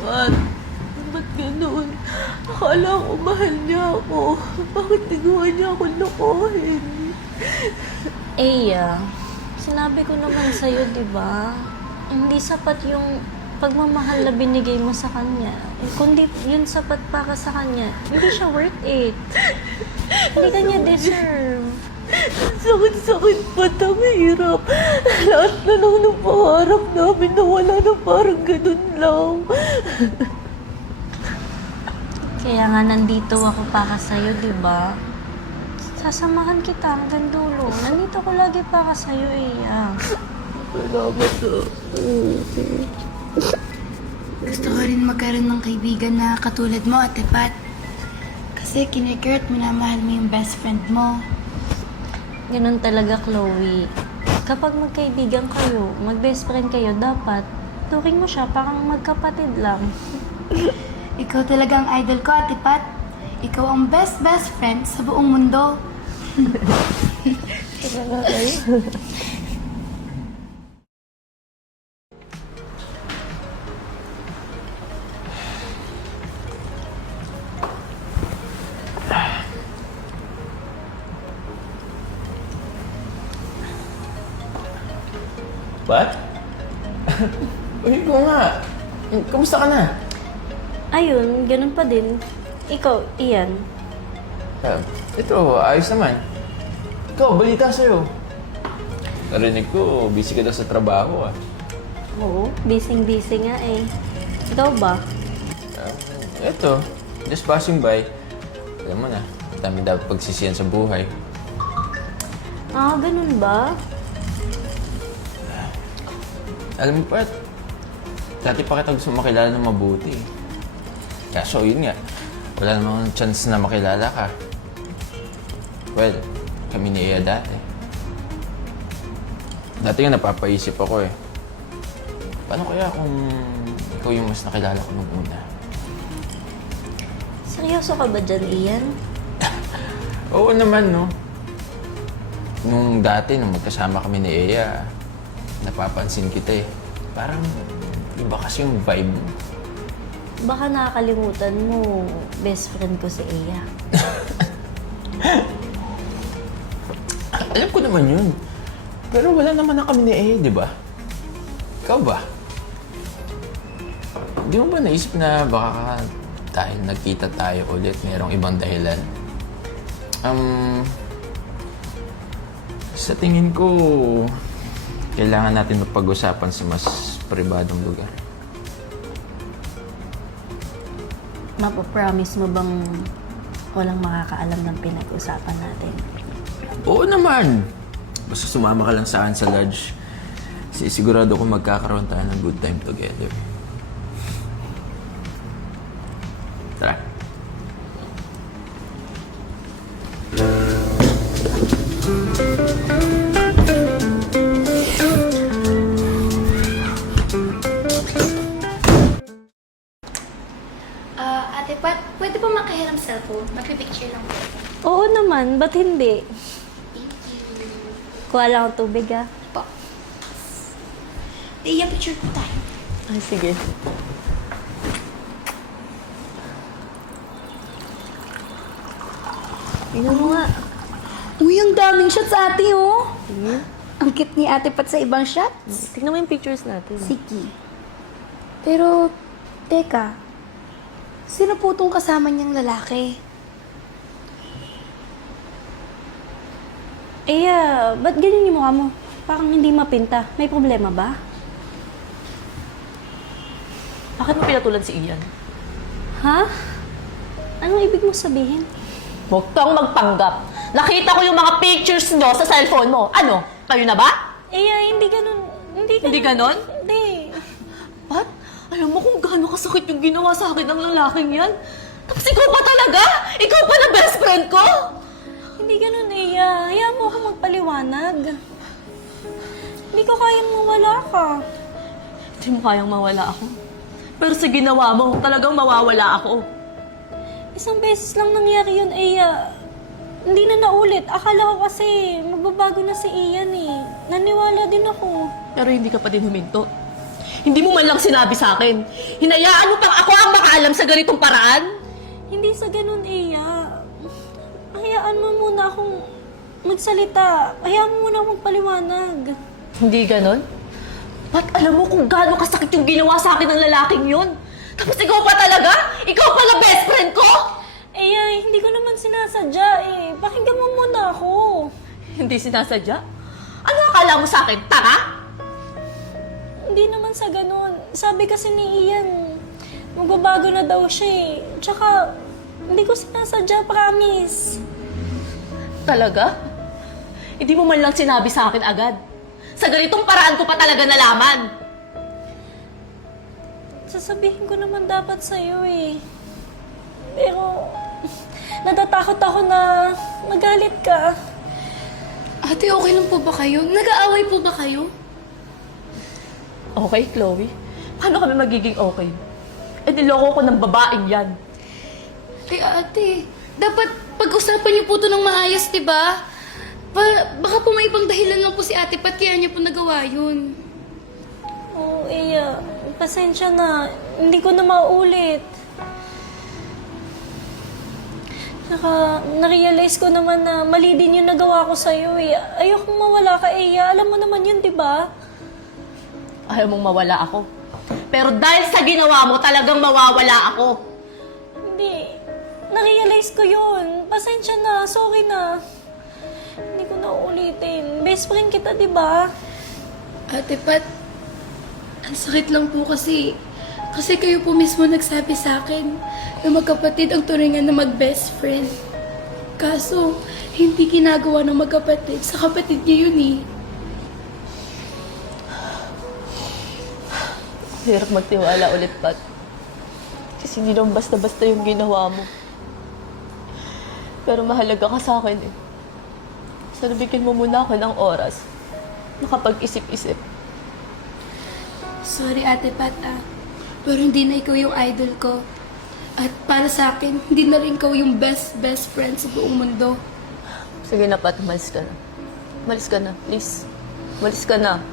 Pat, ba't ganun? Akala ko mahal niya ako. Bakit ginawa niya ako lokohin? Eya, sinabi ko naman sa'yo, di ba? Hindi sapat yung pagmamahal na binigay mo sa kanya. Kundi yun sapat para sa kanya. Hindi siya worth it. Hindi kanya deserve. Sakit-sakit pa, ang hirap. Lahat na lang ng pangarap namin nawala na parang ganun lang. Kaya nga nandito ako para sa'yo, di ba? Sasamahan kita hanggang dulo. Nandito ko lagi para sa'yo, Eya. Salamat Gusto ko rin magkaroon ng kaibigan na katulad mo, Ate Pat. Kasi kinigure at minamahal mo yung best friend mo. Ganun talaga, Chloe. Kapag magkaibigan kayo, mag-best friend kayo, dapat turing mo siya parang magkapatid lang. Ikaw talagang idol ko, Ate Pat. Ikaw ang best friend sa buong mundo. What? Uy, ko nga. Kamusta ka na? Ayun, ganun pa din. Ikaw, Ian. Ito, ayos naman. Ikaw, balita sa'yo. Narinig ko, busy ka daw sa trabaho ah. Oo, busy nga eh. Ikaw ba? Ito, just passing by. Alam mo na, dami dapat pagsisiyan sa buhay. Ah, ganun ba? Alam mo pa, dati pa kita gusto makilala ng mabuti. Kaso yun nga, wala namang chance na makilala ka. Well, kami ni Iya dati. Dati nga napapaisip ako eh. Paano kaya kung ikaw yung mas nakilala ko nung una? Seryoso ka ba dyan, Ian? Oo naman, no? Nung dati, nung magkasama kami ni Iya, napapansin kita eh. Parang iba kasi yung vibe mo. Baka nakakalimutan mo, best friend ko si Iya. Alam ko naman yun. Pero wala naman na kami ni Iya, di ba? Ikaw ba? Di mo ba naisip na baka dahil nagkita tayo ulit, mayroong ibang dahilan? Sa tingin ko, kailangan natin mapag-usapan sa mas pribadong lugar. Mapapromise mo bang walang makakaalam ng pinag-usapan natin? Oo naman! Basta sumama ka lang sa akin sa lodge. Sigurado ko magkakaroon tayo ng good time together. Tara. Ate Pat, pwede po makahiram cellphone? Magpipicture lang po. Oo naman, ba't hindi? Thank you. Kuha lang ang tubig ah. Po. Iya, picture po tayo. Ay, sige. Tingnan mo nga. Uy, ang daming shots, ate, oh. Sige. Ang cute ni Ate Pat sa ibang shots. Tingnan mo yung pictures natin. Sige. Pero, teka. Sino po itong kasama niyang lalaki? Iya, ba't ganyan yung mukha mo? Parang hindi mapinta. May problema ba? Bakit mo pinatulan si Ian? Ha? Anong ibig mo sabihin? Huwag kang magpanggap. Nakita ko yung mga pictures nyo sa cellphone mo. Ano? Kayo na ba? Iya, hindi ganun. Hindi ganon? Hindi. Pat, alam mo kung gaano kasakit yung ginawa sa akin ng lalaking yan? Tapos ikaw pa talaga? Ikaw pa na best friend ko? Hindi ganun, Iya. Hayaan mo ako magpaliwanag. Hindi ko kayang mawala ka. Hindi mo kayang mawala ako. Pero sa ginawa mo, talagang mawawala ako. Isang beses lang nangyari yun, Iya. Hindi na naulit. Akala ko kasi magbabago na si Ian eh. Naniwala din ako. Pero hindi ka pa din huminto. Hindi mo man lang sinabi sa akin. Hinayaan mo pang ako ang makaalam sa ganitong paraan? Hindi sa ganun, Iya. Hayaan mo muna akong magsalita. Hayaan mo muna akong magpaliwanag. Hindi ganon? Ba't alam mo kung gaano kasakit yung ginawa sa akin ng lalaking yun? Tapos ikaw pa talaga? Ikaw pala best friend ko? Iya, hindi ko naman sinasadya eh. Pakinggan mo muna ako. Hindi sinasadya? Ano akala mo sa akin? Tanga? Hindi naman sa ganun. Sabi kasi ni Ian, magbabago na daw siya eh. Tsaka, hindi ko sinasadya, promise. Talaga? Hindi mo man lang sinabi sa akin agad. Sa ganitong paraan ko pa talaga nalaman. Sasabihin ko naman dapat sa'yo eh. Pero, natatakot ako na magalit ka. Ate, okay lang po ba kayo? Nag-aaway po ba kayo? Okay, Chloe? Paano kami magiging okay? Eh, niloko ko ng babaeng yan. Eh, ate, dapat pag-usapan niyo po ito ng maayos, di ba? Baka po may ibang dahilan lang po si ate, Pat, kaya niya po nagawa yun. Oo, Iya. Pasensya na. Hindi ko na maulit. Saka, narealize ko naman na mali din yung nagawa ko sa'yo eh. Ayokong mawala ka, Iya. Alam mo naman yun, di ba? Ayaw mong mawala ako. Pero dahil sa ginawa mo, talagang mawawala ako. Hindi. Narealize ko yun. Pasensya na. Sorry na. Hindi ko na uulitin. Best friend kita, di ba? Ate Pat, ang sakit lang po kasi kayo po mismo nagsabi sa akin na magkapatid ang turingan na mag-best friend. Kaso, hindi ginagawa ng magkapatid sa kapatid niya yun eh. Hirap magtiwala ulit, Pat. Kasi hindi naman basta-basta yung ginawa mo. Pero mahalaga ka sa akin eh. So, nabigyan mo muna ako ng oras. Nakapag-isip-isip. Sorry Ate Pat pero hindi na ikaw yung idol ko. At para sa akin, hindi na rin ikaw yung best friend sa buong mundo. Sige na, Pat. Umalis ka na. Umalis ka na, please. Umalis ka na.